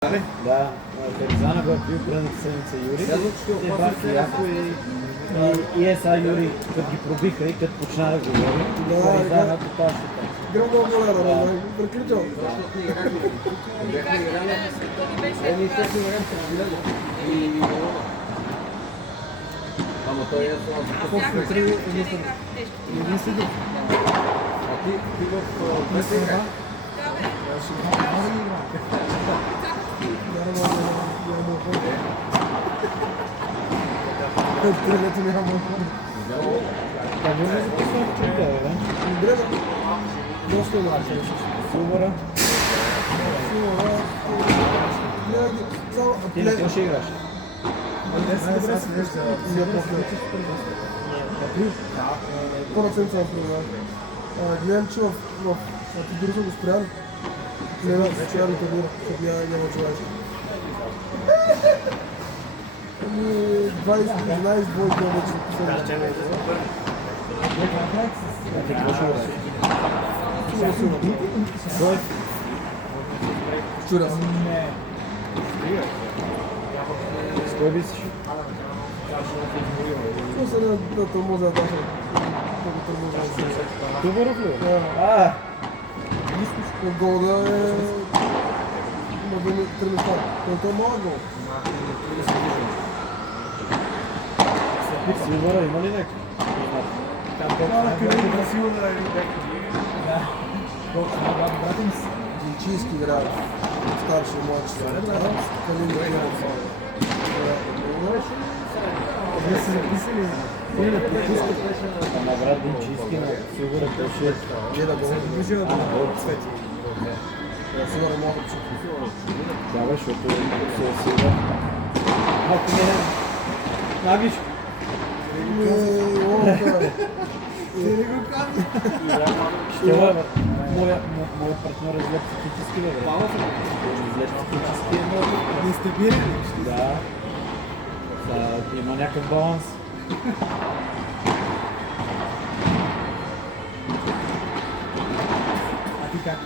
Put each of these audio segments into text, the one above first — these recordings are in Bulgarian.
Да, Харизана го е пил предната седмица Юри. Те бахи яко и сега Юри, като ги пробиха и като почна да говори, Харизана тотал ще така. Гръмно болера, приключил. Ама той е После три единствено. А ти в Бесера? Трилето няма мълко. Как го не записвам в трите, бе? Добре, доста е младше. Субара. Ти на какво ще играш? Първа седмица в програма. Гледам, че в Тидруса го спряли. Гледам, че спряли турнира, защото няма желаящи. 12 двойки вече последния. Кой? Чуря се. С кой висиш? Какво се да тормоза да даше? Много тормоза да се. Тубаров ли? Да. От голда е... Има три места. Той е малък гол. Силвара има ли някакви? Динчийски играе. Старши и младши. Калин Дакиров. Вие са записали? Ама брат Динчийски на Силвара беше... Гледа гол. Цвети. Силвара е малко чук. Да, бе, защото се Силвара. Ако не е... Нагичко. Ти не го казвай. Моят партньор е зле психически, бе. Зле психически е много. Не сте били? Да. Има някакъв баланс. А ти как?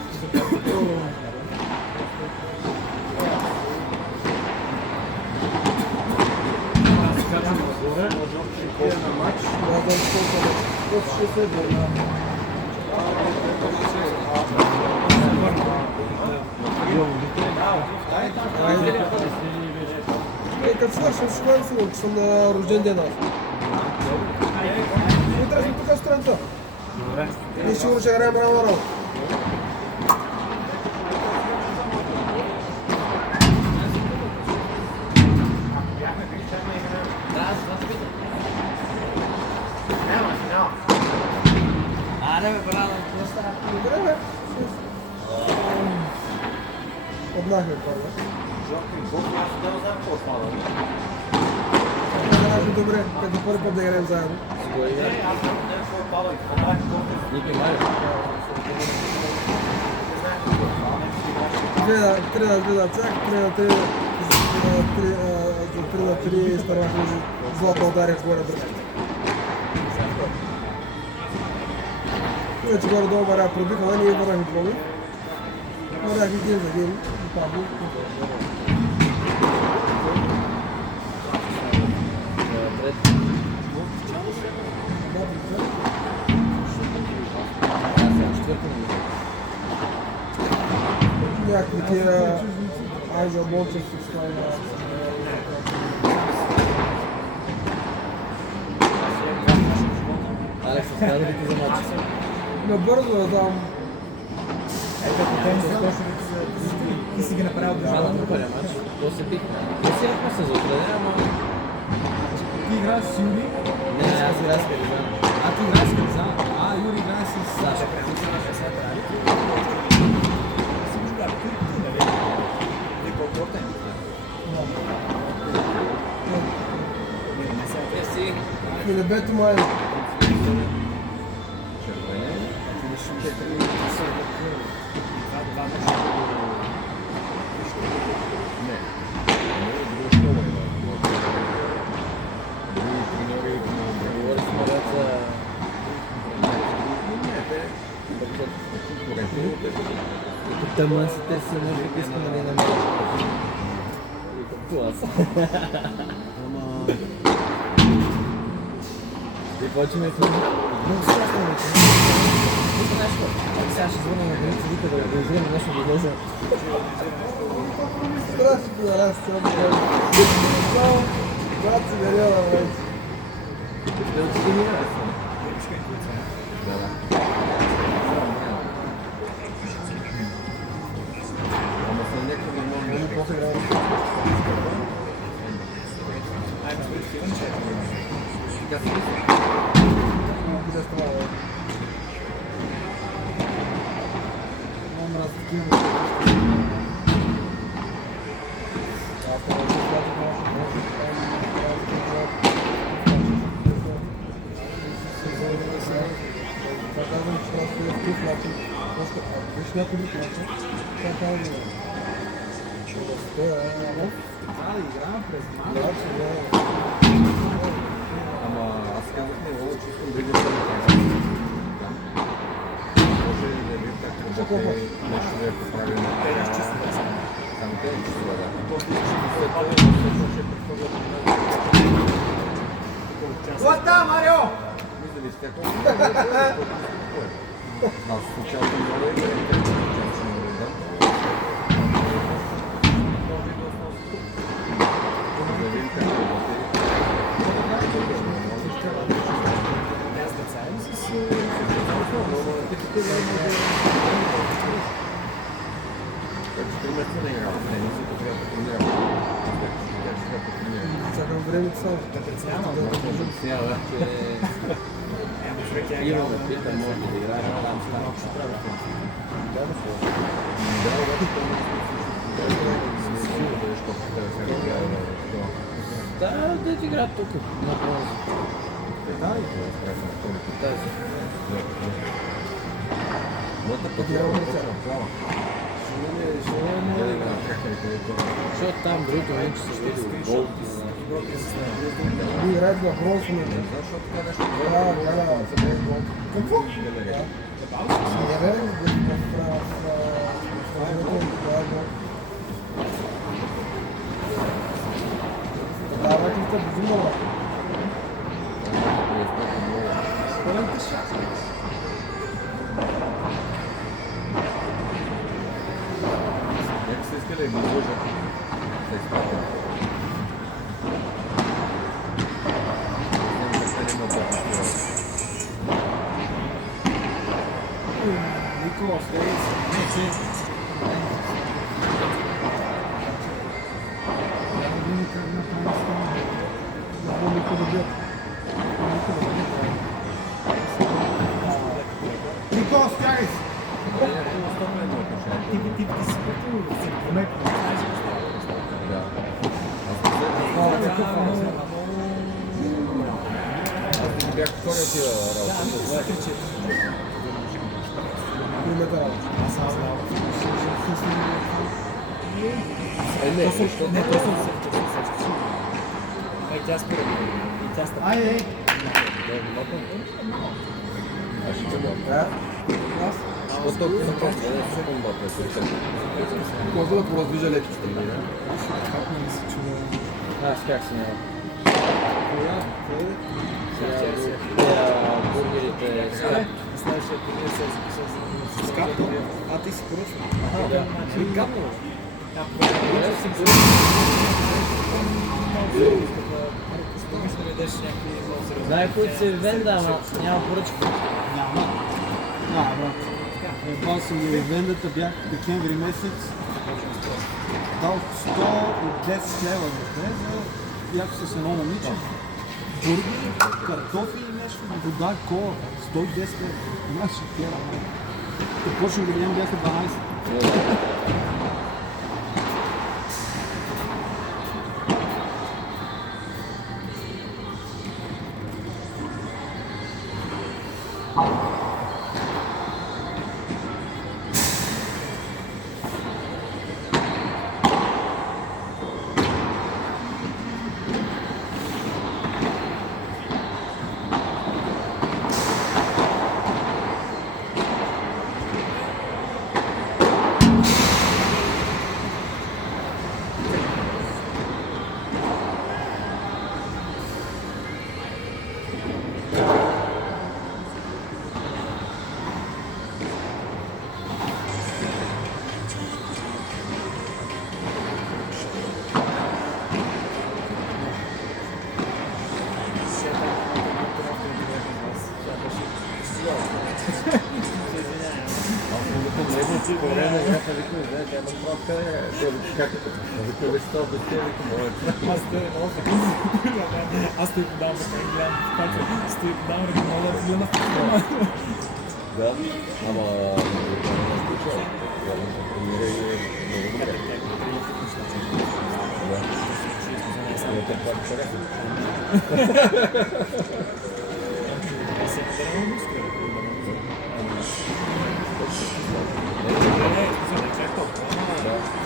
Като свършим, ще бъдем сигурно, че съм на рожден ден аз. Утре сме тук сутринта. И сигурно ще играем рано рано. Добре, бе. Однахме първо. Добре, като първи път да играем заедно. Три на цяк, 3 на 3 старахме злата ударя горе дръжка. Иначе горе-долу варя пробиха, но ние върнахме проби. Върнахме гейм за гейм и Павло. Някакви тия Айза Болчев с това Алекс, разказа ли ти за матча? набързо да дам. Ти си ги направил Това на трупаря матч. То се бих. Не си ръкна се за отреде, ама... Ти играеш с Юри? Не, аз играя с Харизана. А, ти играеш с Харизана? А, Юри играе с Саша. Филебето май. Тъмън се търси, може би искам да не намеря. глас. Ама... И почваме в Много страшно е, че... Тук нещо. Сега ще звъна на граница, вика да организираме нещо да излезе. Страшно да раз, цяло да кажа. Брат си гаряла, вече. Ще отсигурира. Ама съм някакви много После града. така си мисля. Къде става, бе? Много мразя такива неща. Аз не мога да кажа, това казвам, че трябва да стоя в такъв начин. Виж някой друг начин. Това казвам, да стоя, ама... Това да играем през малко. Да, че не е. Ама аз казах много, че искам да играм на тази. Може да ви как нещо да я поправим. Само те чувства, да. Лата, Марио! Мисля ли сте колко? Аз в началото много играм, че да. Да видим как работи. Не играл в тенис, и трябва да тренирам. Чакам времето само. Обяснява, че имаме пита, може да играем там става. Да, обаче това не е сигурно, защото трябва да се играе. Да, да играят тук. Да, и това е страшно. Тази. Моята пътя е почва плава. Защото там другото вече се види болки. Ние играят на бронз момента. Защото това нещо Какво? Не бе, да, работите безумно. Нека се иска да ги излъжат. Се изпратят. Нико, стей. Нико, стягай се! Ти си пътил, си помекна. Бях втория тия работа. Не, защото... Не, то съм се. Ай, тя спира. И тя стъпва. Айде! Аз ще чакам. Защото ако съм просто не се помбата, може да пораздвижа лекичка. Аз как си няма? Коя? Бургерите с кап. Следващия турнир се е записал с капто. А ти си поръчва. Да. При капно. Знае, които се венда, ама няма поръчка. Няма. Да, брат. Ебал съм ги вендата, бях декември месец. Дал 110 лева за треза. Бях с едно момиче. Бургери, картофи и нещо, вода, кола. 110 лева. Нямаше тера. И почнах да гледам, бяха 12. съм викам, знаеш, тя имам просто как викам, виж това без тия, викам, Аз те подавам така и гледам, така че сте подавам регионална региона. да, ама не случва. Тренира и много добре. Да. Но те това не харесва. Аз се подавам мускули.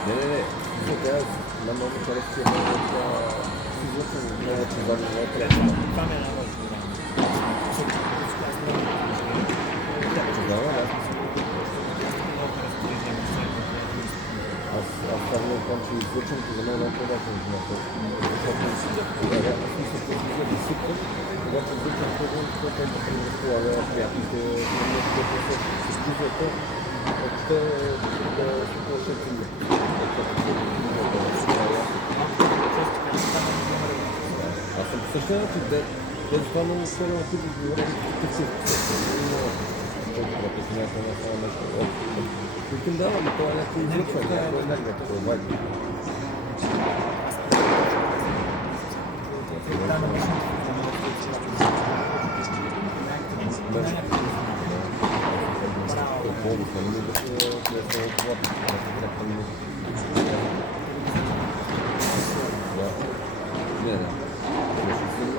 Не. Тя на много харесва, че е много физично, много чуване, много приятно. Това ми е най-важно. Да. Аз това много към, че излъчването за мен е много по-важно от това. Аз мисля, че излиза да сипка, когато излъчвам това, което е да се разполага приятните неща, които се излизат от съпълшете. Аз съм съвсем, че тези това много сърно тук говорим какъв си когато някакво на това нещо. Викам да, но това е някакво излъчване, някакво енергия, такова вайб.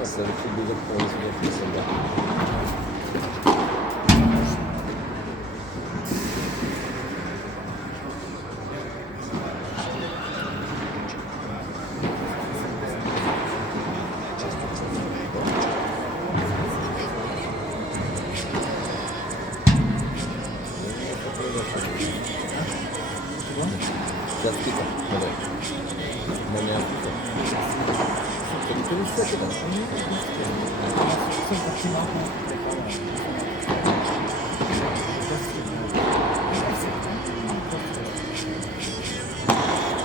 Следващия бидък повече да писам, да. Сейчас питам, давай. Но не аз питам. Ти не се питам.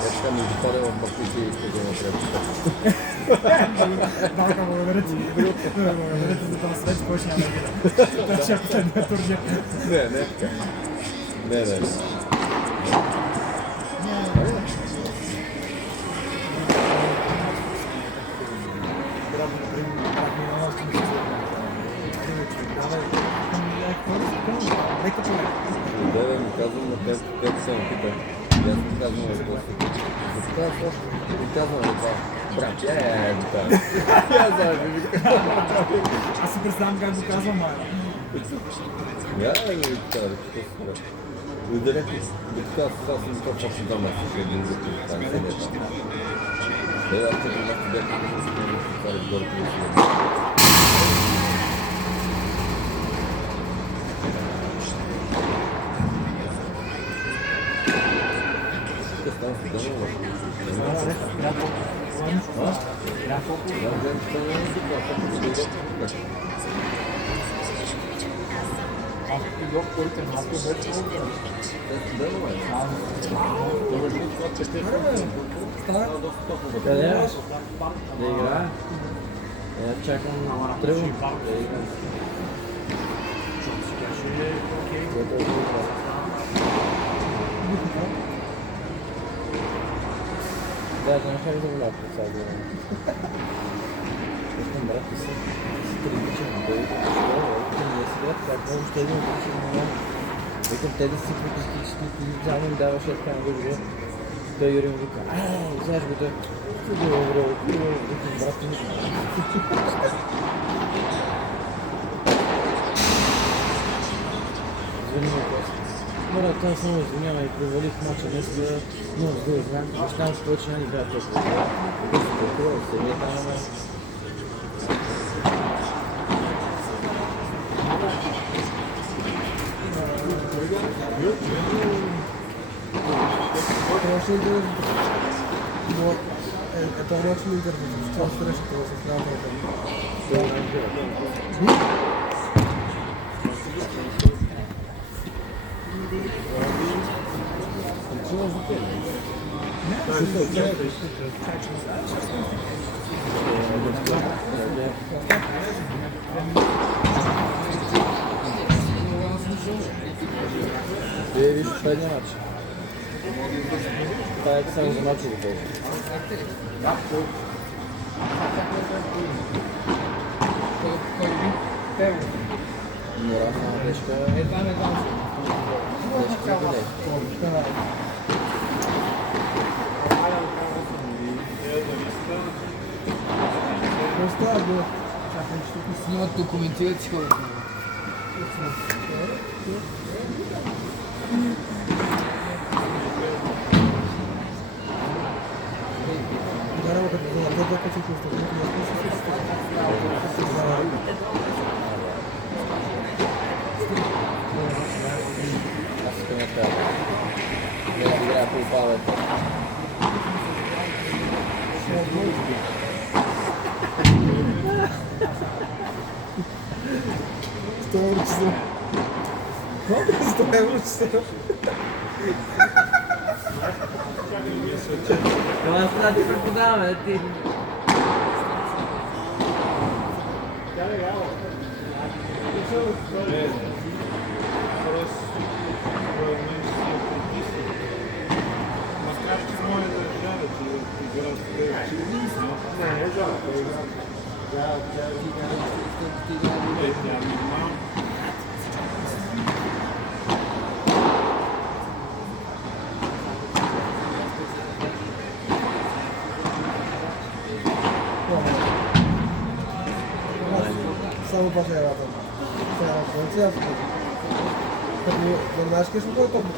Така ми запаря в баквите и ще го направя. Да, благодаря ти. Благодаря ти за този свеч, кой ще няма да видя. Това ще е последния турнир. Не е така. Не. Да, ми казвам на теб, където се ме пита. И аз ми казвам въпроси. Защо ми казвам на това? Брат, битая. Я знам, ми вика. Аз си представям как го казвам, май. Я, ми вика, и далеко, докато аз съм точно дома, с един вик, там се не там. Да, аз като нещо бях, като се спомня, че това е горе, като се Там се дъно, Къде е? Да играе? Я чакам тръгвам да играм. Да, знаеш как да вляза по цяло време? Искам брат и се тревичам да идвам, защото ние си брат, как може ще идвам да си имам. Викам те да си припустични, ти заедно им даваш така на добре. Той Юрий ми вика, знаеш го той, добре, викам брат и нищо. Звъни ми просто. Брат, аз само извинявам и провалих мача днес, но да знам, баща ще повече няма играе толкова. Толкова се не там, Трябваше да е по-мощно интервю, това срещата с сестраната. Виж предния мач. Това е само за мачово полза. Морална грешка. Грешка билет. Просто бе. Снимат, документират си хората. Наравно като за това като си констатират на Аз искам да кажа. Не играя по упаването. €100 часа. 100 часа. Това става ти преподаваме, ти. Само това ще е рата. Сега, като да знаеш къде ще бъде топло.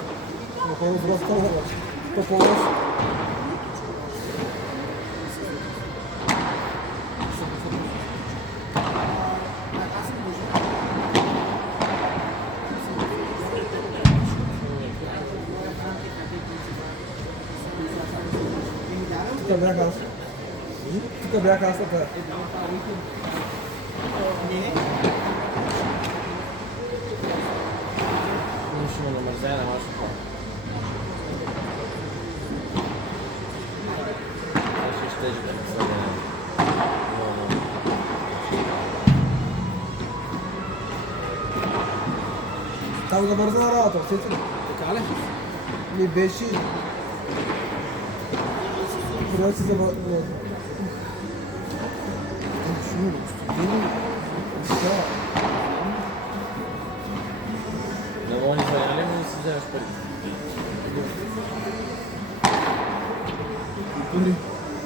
Но хора добро става обаче. То по-лошо. Тук бях аз. Тук бях аз така. Нищо ме намързая на вашето хора. Аз ще да не са Там да бърза на работа, сети ли? Така ли? Ми беше... Трябва да си забавя... Не мога ни заняли, но да си вземеш пари. Добре.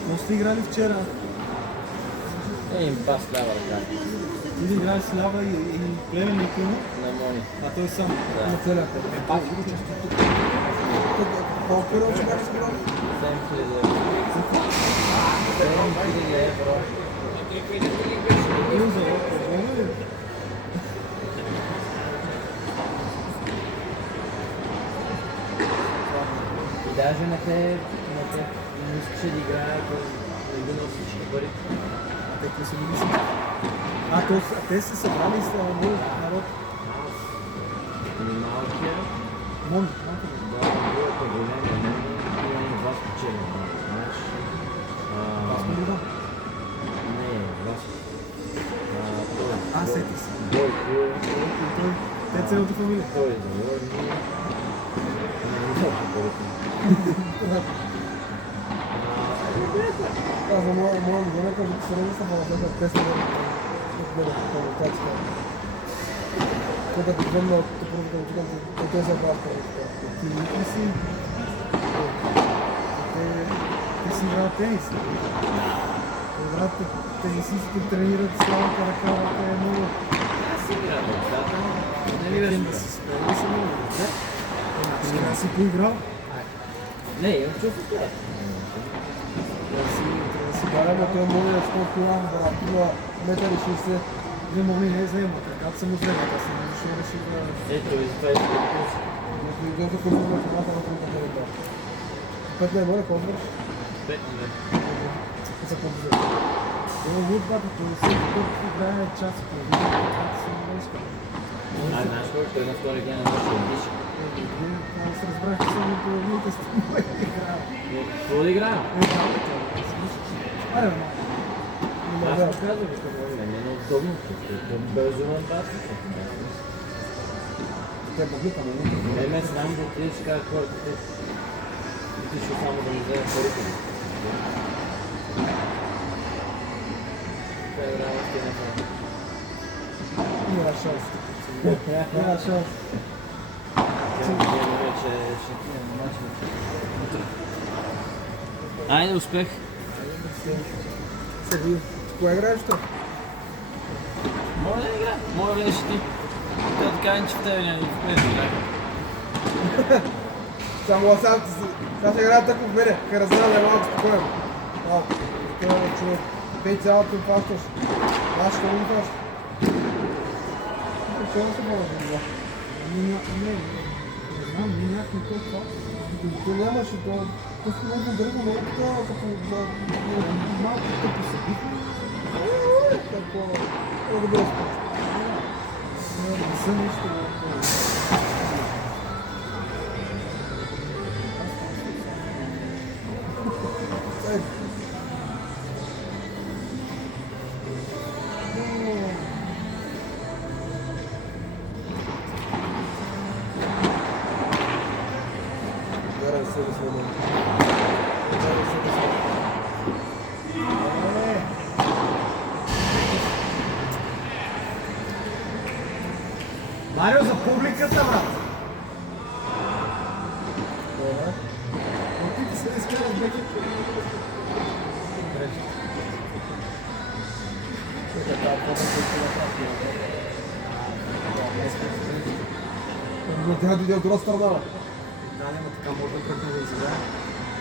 Но сте играли вчера. Им пас лява ръка. Ти да играеш с лява и племен и къно, Не мони. а той сам. На целя. Колко е че бях скоро? 7000 евро. 7000 евро. Бил за проблема ли? И даже не искаше да играе, ако не би на всички пари. Те какви са били си? Те са събрали с народ. Малкия, Мон. да, другата големия, имаме два спечелени. Знаеш, не, два той. Сети се. Бойко, Те цялата фамилия. той е завърни. Аз за моя година, като се роди съм във в теста на комутацията. Когато гледам от първото към те са два първото. Ти ли си? Те си играл тенис. Брат, тенисистите тренират слабата ръка, те е много. Аз си играя децата, не ми виждам да си справи се много. Сега си поиграл? Не, имам чувството. Да си барам, а той може да сколько килам, да напила 1,60 м. Не мога и не взема, както съм взема, аз съм реши да... Ето ви, това е спорт. Докато контролира цената на трудната ръка. 5 не може, колко върш? 5 не. За композиция. Има луд бата, той всеки път играе час и половина, както съм вършка. Знаеш колко той на втори ден на нощ отдиша. Аз разбрах, че съм и половината с това играл. Какво да играем? Аре, Аз му казвам, че не е неудобно, бързо на бата. Те бъдиха, нали? Не ме знам да отидеш и кажа хората, отишъл само да ми вземе парите ми. Това е реална стената. Няма шанс. Няма шанс. Айде, успех! Седи. Кое играеш то? Моля да игра, моля да ще ти. Те да кажем, че в тебе няма и в мен игра. Само сега ще играят така в мене. Харазана е малко спокоен. Малко. Спокоен човек. Пей цялото им фащаш. Аз ще го фаща. Какво се мога да това? Не знам, ние някакви толкова. То нямаше, то си много дърго, много такова, като Малко тъпо се бихме. Какво? Много добре спорт. Не са нищо. Ей. Гарай се да следвам. Гарай се да следвам. Марио, за публиката, брат! Добре. Опити се да изкараш беки. Чакай, тази фото се изкара. Но тя дойде от друга страна. Да, няма така, може да тръгне да изиграе.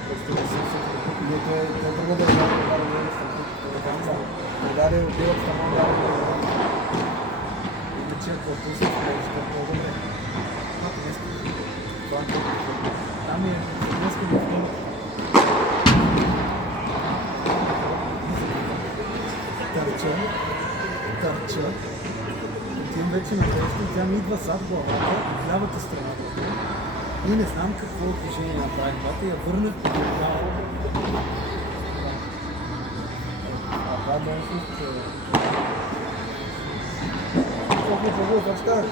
Просто не съм се прекупи. Но той тръгна да играе, да даде от страна. Да даде от страна, да даде. Иначе, ако се вкараш, ще е много добре. Това е там е днеска в том. Търча. Отивам вече на среща и тя ми идва зад главата, от лявата страна. И не знам какво движение направи главата и я върнах по глава. Това е много случай. Какво, как става?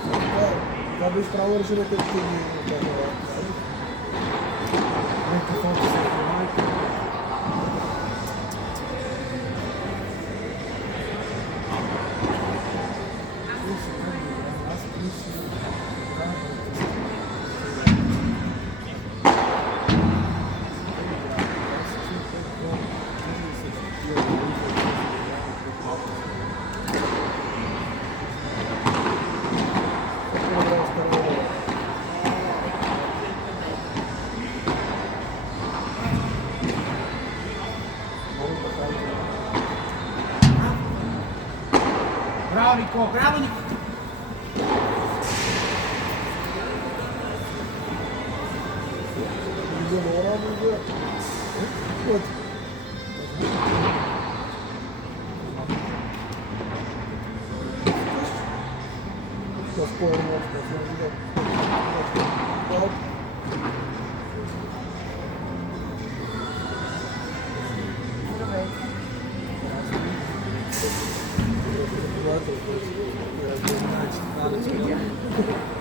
Това беше правилно решение, като ти ги казва. Не каквото се е майка. Браво, Нико! Браво, Нико!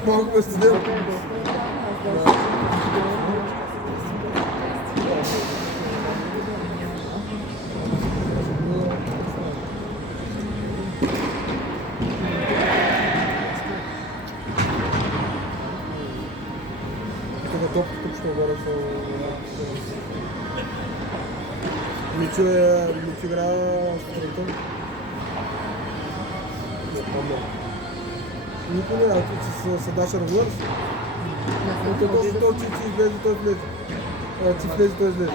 Малко ме студен. Така топката тук ще горе са... Мичо играе сутринта. Не помня. Никой не, с Даша разговаряш? Той ти излезе, той влезе. Ти влезе, той излезе.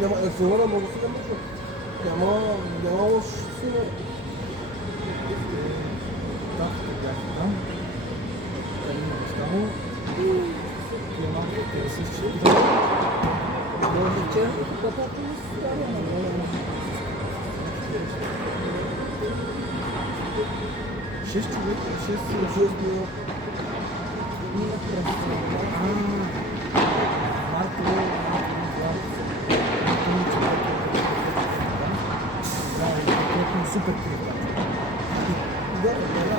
Няма, Силвана много си намъчва. Няма лош Силвана. Да, бях там. Само. И едно да се изчита. Шест човека, шест била. Марко, супер крив. Да, да, да.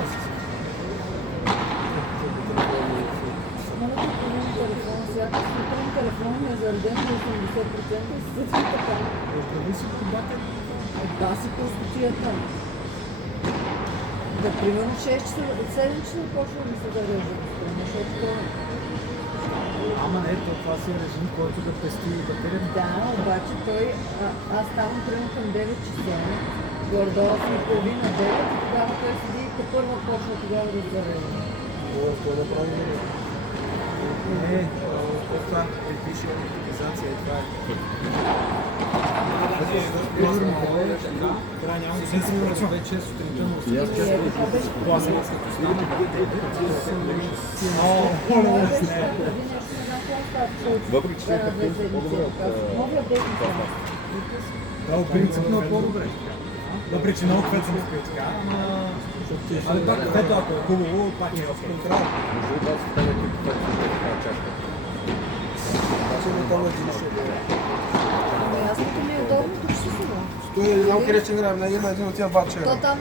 зареден на 80% и си така. Прави си обаче. Да си простотията. Да, примерно 6 часа, 7 часа почва да се зарежда. Защото Ама не, това си е режим, който да пести батерията. да, обаче той, аз ставам примерно към 9 часа, горе-долу съм половина 9 и тогава той седи и първо почва тогава да зарежда. Какво да правим? Не, това е пише оптимизация и това е. Трябва няма да се случва вече сутринта, но И аз често пластмасата стана въпреки че е по-добре от да, принципно е по-добре. Въпреки че много квет съм спил така, ама пак квето ако е хубаво, пак е в контрол. между вас стане като така чашка. Значи не там е дилище. Ами аз като ми е удобно, тук ще си го. Той не знам къде ще играем, на един от тия два То чера. там,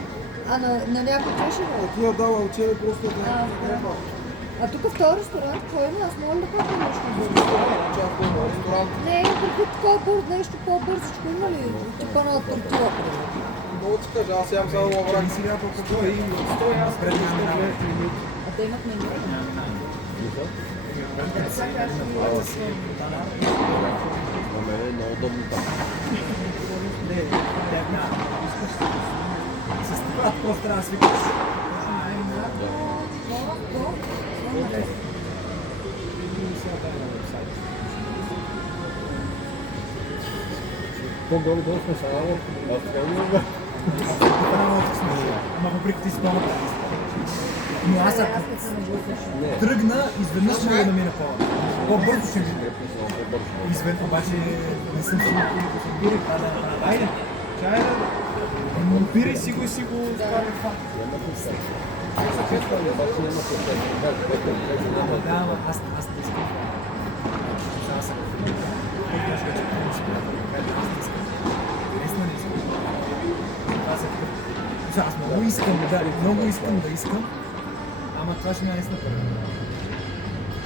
на някой чеше го. Тия дава учени просто да Да. А тук в този ресторант, кой има? Аз мога да ходя нещо бързо. част от ресторант. Не, преди такова бързо, нещо по-бързичко има ли? Типа на тортила, примерно. Много ти кажа, аз ям само лаврак. Сега по стой, аз пред А те имат меню. На мен е много удобно там. С това просто трябва да свикаш. По-горе-долу сме са много. Аз така не знам. Ама въпреки ти си много. Но аз ако Аз не съм нагласна. тръгна, изведнъж мога да мина по-бързо ще ми. По-бързо. Изведнъж обаче не съм сигурен. Бирай, това да направя. Айде, чай да. Бирай си го и си го спали това. Няма концерт. Обаче няма концерт. Да, което е преди няма. Да, ама аз не искам. Аз съм. Аз вече не искам. Аз не искам. Наистина не искам. Това се така. Аз много искам, да, много искам да искам. Ама това ще ми е наистина първо.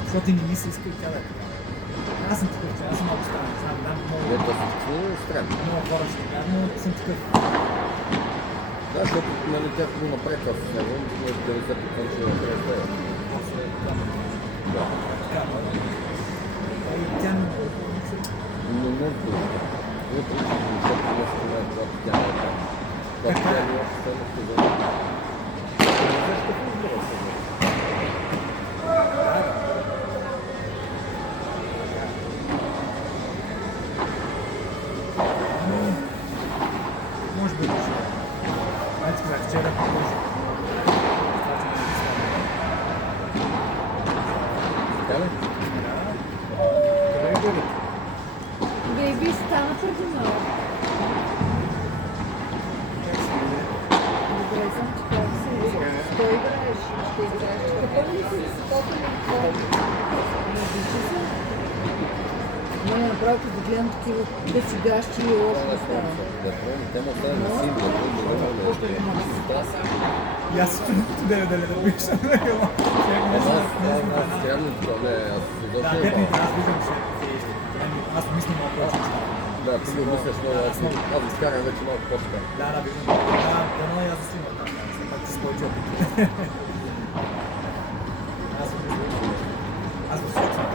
Защото и не ми се иска и тя да е така. Аз съм такъв, че аз съм много странен. Знам, да, много. Ето всичко е странно. Много хора ще кажат, но съм такъв. Да, защото нали тя го направи това с него, но 90% ще направи това. Да. Така, и тя не Но не е това. Не получи, защото не се знае това, тя не е там. Това тя не е останала в това. Защо не разбира се? може би да ще. Ето казах, вчера продължи. Така ли? Къде е бебе? Бейби стана преди малко. Добре, съм ти как се вижда. Ще играеш, ще играеш. Какво ли си толкова на какво? Не вижда се. Не, направо като да гледам такива децигащи и лоши неща. Да правим тема тази на син, да правим И аз се чудя да не напиша. аз реално това не е, аз Да, изобщо те не ми аз виждам, че аз мисля много повече неща. да, ти го мислиш много, аз изкарам вече малко по-така. Да, виждам. Да, но и аз си имам там. Все пак ти с повече опит. Аз съм мисля. Аз висок съм.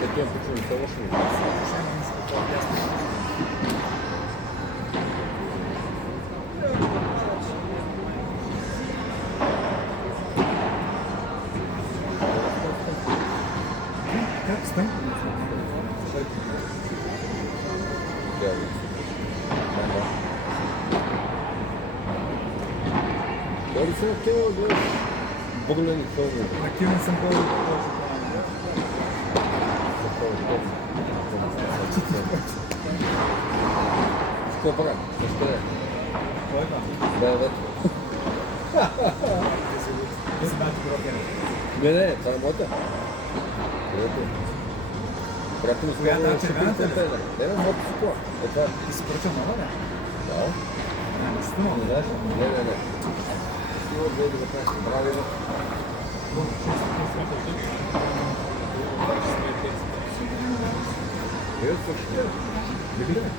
Като имам почвам се лошо ми. искам. Дали съм хотел да бъглен и това. Активен съм по Какво правим? Защо е? Кой е това? Да, да. Да се бати профил. Не, това е моята. Където? Пратим с Коя това да, червената ли? контейнер. Не, моята си това. Е това. Ти си поръчал нова, да? Да. Нищо много. Не знаеш? Не. Стила 2019. Брави. Където също? Видите ли?